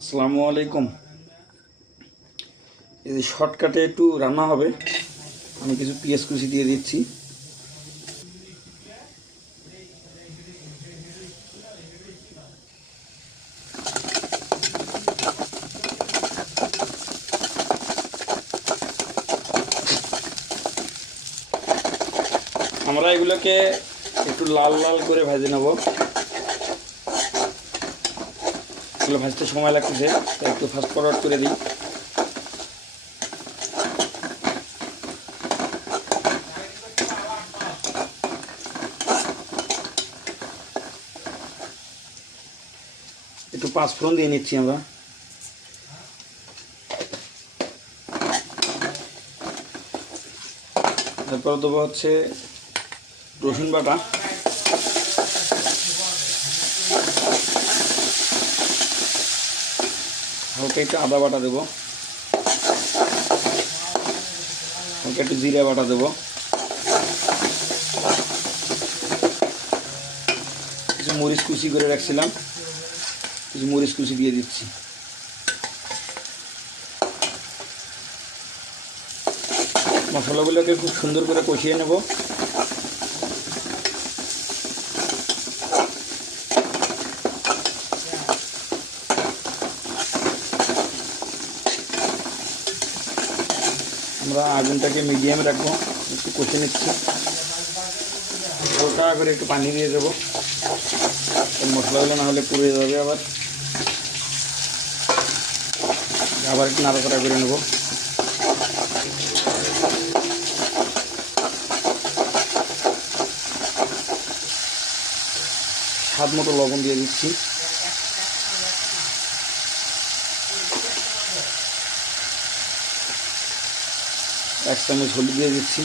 আসসালামু আলাইকুম। এই শর্টকাটে একটু রান্না হবে, আমি কিছু পেঁয়াজ কুচি দিয়ে দিচ্ছি। আমরা এগুলোকে একটু লাল লাল করে ভেজে নেব। এগুলো ভাজতে সময় লাগতেছে, তাই একটু ফাস্ট ফরওয়ার্ড করে দিই। একটু পাঁচফোড়ন দিয়ে নিচ্ছি আমরা। তারপর দেবো হচ্ছে রসুন বাটা, হালকা একটু আদা বাটা দেবো, হালকা একটু জিরা বাটা দেবো, কিছু মরিচ কুচি করে রাখছিলাম, কিছু মরিচ কুচি দিয়ে দিচ্ছি। মশলাগুলোকে খুব সুন্দর করে কষিয়ে নেব। আমরা আগুনটাকে মিডিয়ামে রাখবো, একটু কষে নিচ্ছি। হালকা করে একটু পানি দিয়ে দেবো, মশলাগুলো না হলে পুড়ে যাবে। আবার একটু নাড়াচাড়া করে নেব। স্বাদ মতো লবণ দিয়ে দিচ্ছি। এক চামচ হলুদ দিয়ে দিচ্ছি।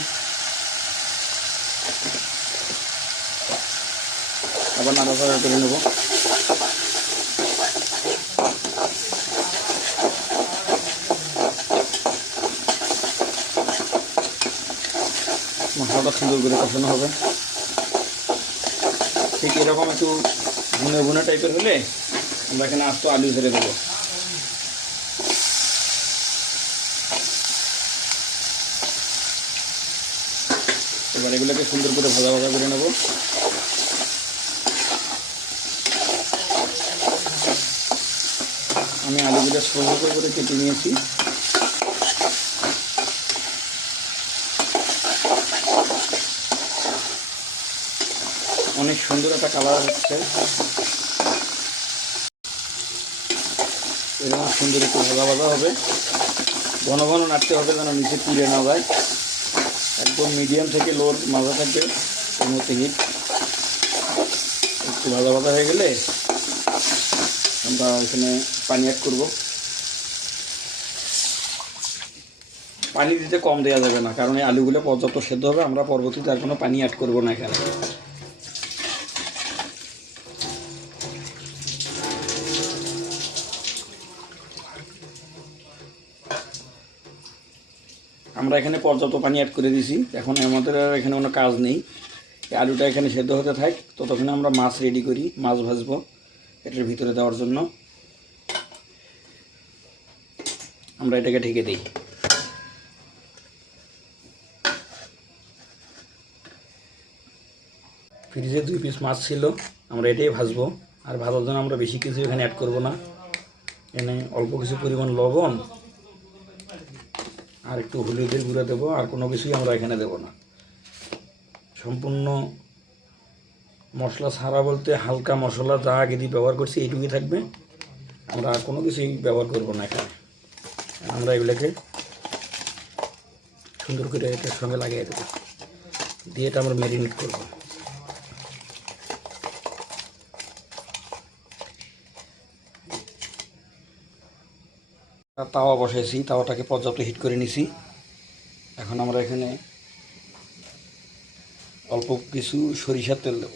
আবার নাড়াচাড়া করে নেব। মশলাটা সুন্দর করে কষানো হবে। ঠিক এরকম একটু ভুনে ভুনে টাইপের হলে আমরা এখানে আস্ত আলু ছেড়ে দেবো। এবার এগুলোকে সুন্দর করে ভাজা ভাজা করে নেব। আমি আলুগুলো ছোটো করে কেটে নিয়েছি। অনেক সুন্দর একটা কালার হচ্ছে। এরকম সুন্দর একটু ভাজা ভাজা হবে, ঘন ঘন নাড়তে হবে যেন নিচে পুড়ে না যায়। একদম মিডিয়াম থেকে লোর মাজা থাকবে এর মধ্যে হিট। একটু ভাজা ভাজা হয়ে গেলে আমরা এখানে পানি অ্যাড করব। পানি দিতে কম দেওয়া যাবে না, কারণ এই আলুগুলো পর্যাপ্ত সেদ্ধ হবে। আমরা পরবর্তীতে আর কোনো পানি অ্যাড করব না এখানে। আমরা এখানে পর্যাপ্ত পানি অ্যাড করে দিয়েছি। এখন আমাদের আর এখানে কোনো কাজ নেই, এই আলুটা এখানে সেদ্ধ হতে থাক। ততক্ষণে আমরা মাছ রেডি করি, মাছ ভাজবো এটার ভিতরে দেওয়ার জন্য। আমরা এটাকে ঢেকে দিই। ফ্রিজে 2 পিস মাছ ছিল, আমরা এটাই ভাজবো। আর ভাজার জন্য আমরা বেশি কিছু এখানে অ্যাড করব না। এখানে অল্প কিছু পরিমাণ লবণ আর একটু হলুদের গুঁড়া দেবো, আর কোনো কিছুই আমরা এখানে দেব না। সম্পূর্ণ মশলা ছাড়া বলতে হালকা মশলা যা আগে দিয়ে ব্যবহার করছি এইটুকুই থাকবে। আমরা আর কোনো কিছুই ব্যবহার করব না এখানে। আমরা এগুলোকে সুন্দর করে এটার সঙ্গে লাগিয়ে দেবো, দিয়ে এটা আমরা ম্যারিনেট করব। তাওয়া বসাইছি, তাওয়াটাকে পর্যাপ্ত হিট করে নিছি। এখন আমরা এখানে অল্প কিছু সরিষার তেল দেব।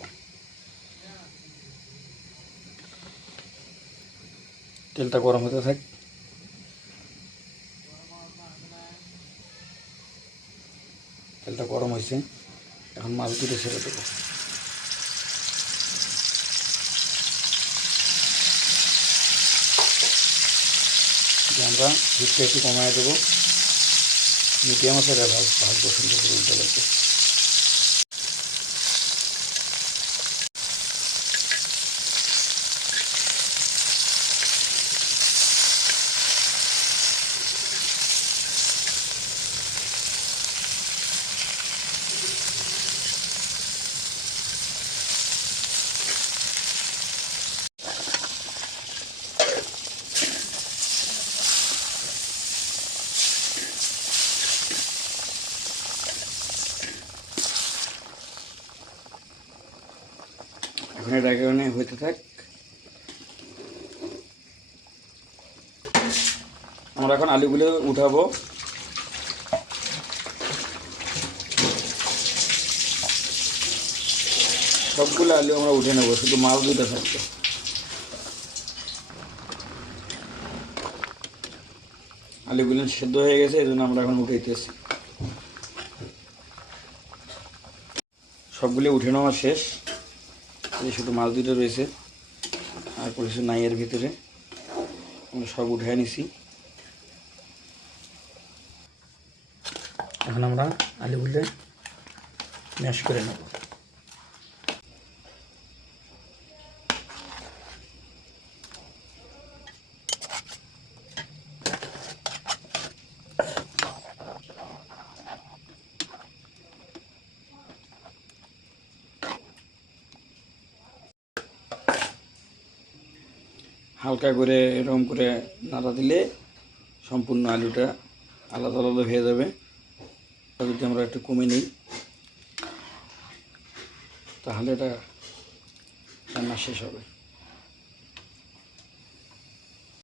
তেলটা গরম হতে থাক। তেলটা গরম হয়েছে, এখন মাছ দুটো ছেড়ে দেবো। যে আমরা হিটটা একটু কমায় দেবো, মিডিয়াম আছে ভাজবো সুন্দর করে উল্টে পাল্টে। এখন এটা কারণে হইতে থাক। আমরা এখন আলুগুলো উঠাবো। সবগুলো আলু আমরা উঠে নেবো, শুধু মাল দুটো থাকবে। আলুগুলো সেদ্ধ হয়ে গেছে, এই জন্য আমরা এখন উঠাইতেছি। সবগুলো উঠে নেওয়া শেষ, এই শুধু মাছ দুটো রয়েছে আর কিছু নাই এর ভিতরে। আমরা সব উঠে নিছি। এখন আমরা আলুগুলো ম্যাশ করে নেব। হালকা করে এরকম করে নাড়া দিলে সম্পূর্ণ আলুটা আলাদা আলাদা হয়ে যাবে। যদি আমরা একটু কমে নিই তাহলে এটা রান্না শেষ হবে।